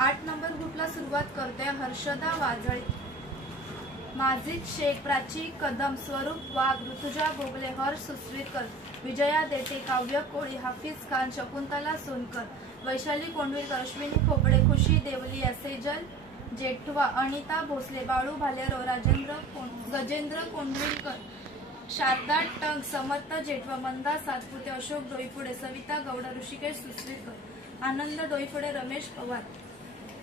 8 number ग्रुपला सुरुवात करते हर्षदा वाजळे, माजिद शेख, प्राची कदम, स्वरूप वाघ, ऋतुजा गोगले, हर्ष सुसवीरकर, विजया देटे, काव्य कोळी, हाफिज खान, शकुंतला सोनकर, वैशाली कोंडविलकर, अश्विनी खोपडे, खुशी देवलिया, सेजल जेठवा, अनिता भोसले, बाळू भालेराव, गजेंद्र कोंडविलकर, शारदा टंक, समर्थ जेठवा, मंदा सातपुते, अशोक डोईफुडे, सविता गौडा, ऋषिकेश सुसवीरकर, आनंद डोईफुडे, रमेश पवार,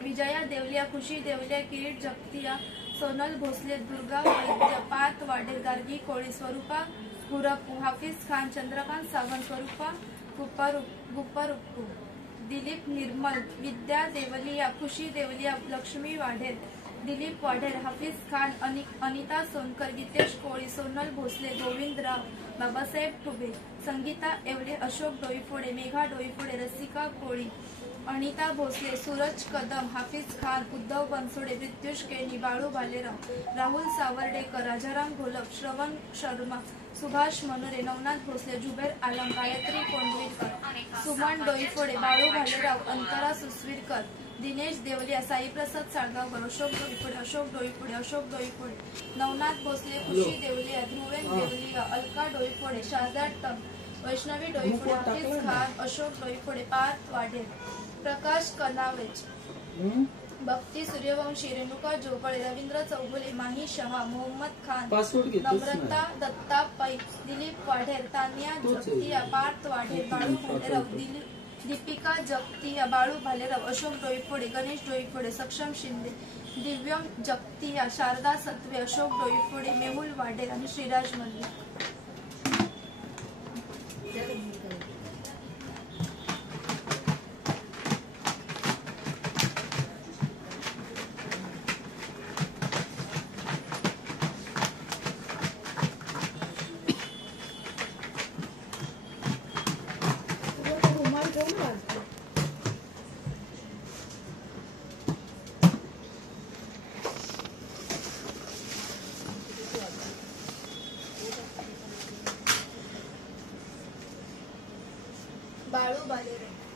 विजया देवलिया, खुशी देवलिया, किरीट जगतिया, सोनल भोसले, दुर्गा वैद्य, पार्थ वाडेल, गार्गी कोळी, स्वरूपा गुरप्पू, हाफिज खान, चंद्रकांत सावंत, स्वरूपा गुप्परुप्पू, दिलीप निर्मल, विद्या देवलिया, खुशी देवलिया, लक्ष्मी वाढेल, दिलीप वाढेल, हाफिज खान, अनिता सोनकर, गीतेश कोळी, सोनल भोसले, गोविंदराव, बाबासाहेब ठुबे, संगीता येवले, अशोक डोईफोडे, मेघा डोईफोडे, रसिका कोळी, अनिता भोसले, सूरज कदम, हाफिज खान, उद्धव बनसोडे, प्रत्युष केनी, बाळू भालेराव, राहुल सावर्डेकर, राजाराम घोलप, श्रवण शर्मा, सुभाष मनोरे, नवनाथ भोसले, जुबेर आलम, गायत्री कोंडविलकर, सुमन डोईफोडे, बाळू भालेराव, अंतरा सुसवीरकर, दिनेश देवलिया, साईप्रसाद साळगावकर, अशोक डोईफोडे, नवनाथ भोसले, खुशी देवलिया, ध्रुवेन देवलिया, अलका डोईफोडे, शारदा टंक, वैष्णवी डोईफोडे, हाफिज खान, अशोक डोईफोडे, पार्थ वाढेल, प्रकाश कनावेज, भक्ती सूर्यवंशी, रेणुका जोगळे, रवींद्र चौगुले, माही शहा, मोहम्मद खान, नम्रता दत्ता पै, दिलीप वाढेर, तानिया जगतिया, पार्थ वाढेर, बाळू भालेराव, दीपिका जगतिया, बाळू भालेराव, अशोक डोईफोडे, गणेश डोईफोडे, सक्षम शिंदे, दिव्यम जगतिया, शारदा सत्वे, अशोक डोईफोडे, मेहुल वाढेर आणि श्रीराज मल्लिक. बाळू भालेराव.